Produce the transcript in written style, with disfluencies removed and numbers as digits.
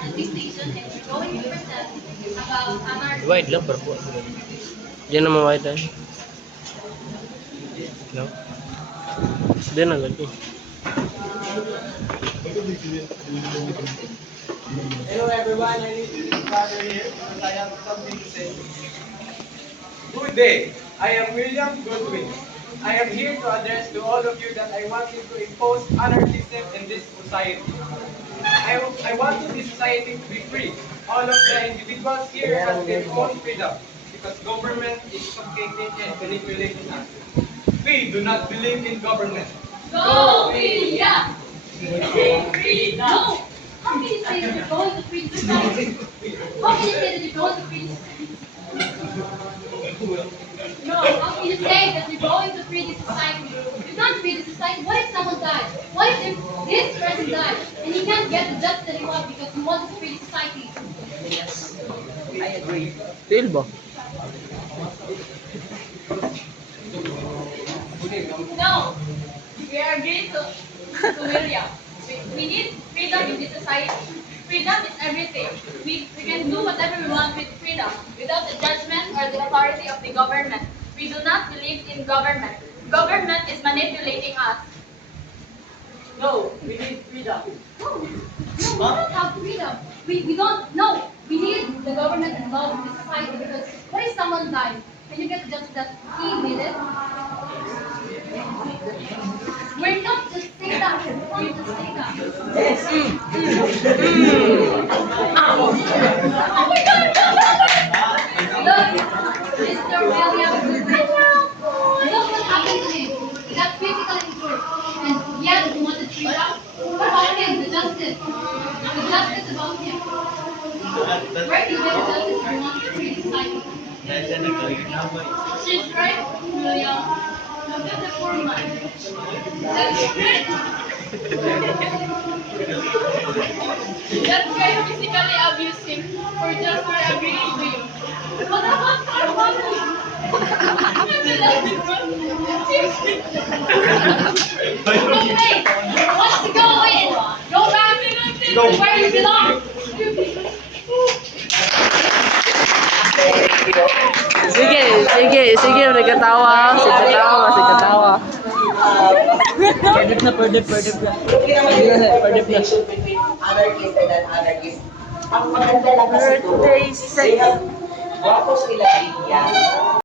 the dictation and we're going to present about anarchy. Wide lang, pero po. Diyan naman wide tayo. No? Diyan na lagi. Hello everyone, I need to gather here because I have something to say. Good day, I am William Goodwin. I am here to address to all of you that I want you to impose anarchism in this society. I want this society to be free. All of the individuals here have their own freedom because government is suffocating and manipulating us. We do not believe in government. Go, William! Freedom! No! How can you say that you're going to free society? How can you say that you're going to free society? No, how can you say that you're going to free the society? You can't free the society. What if someone dies? What if this person dies and you can't get the justice that you want because you want to free the society? Feel ba? No, we are agreeing to William. We need freedom in this society. Freedom is everything. We can do whatever we want with freedom, without the judgment or the authority of the government. We do not believe in government. Government is manipulating us. No, we need freedom. No, we don't have freedom. We don't, no. We need the government involved in the society because what if someone dies? Can you get the justice that he did it? We're not just saying that. We're just saying that. Oh my God! Look, Mr. William Goodwin. Look what happened to him. He got critically injured. And yet he wanted freedom. What about him? The justice. The justice about him. Where do you get the justice if you want to free society? She's right, William. Look at the poor man. That's great. That guy physically abusing for just for agreeing to you. What about our family? Go away. Wants to go away. Go back to where you belong. Sige, nagkatawa. Nagkatawa. Perdip na. Differentiation between anarchist and non-anarchist. Ang maganda lang kasi ito, they have, wapo sila din yan.